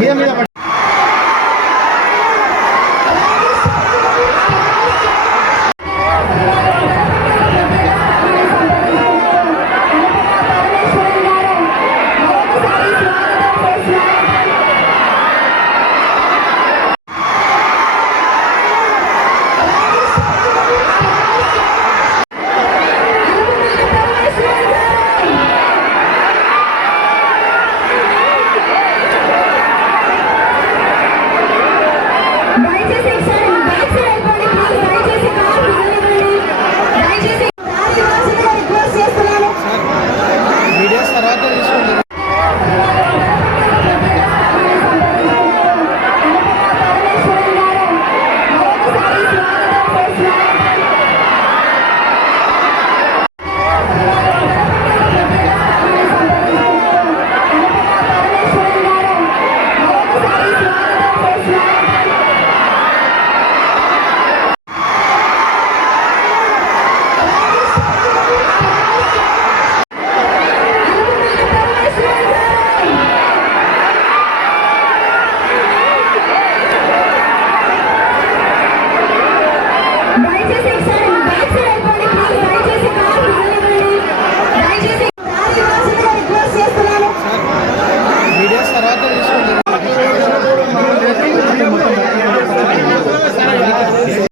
మీద cuatro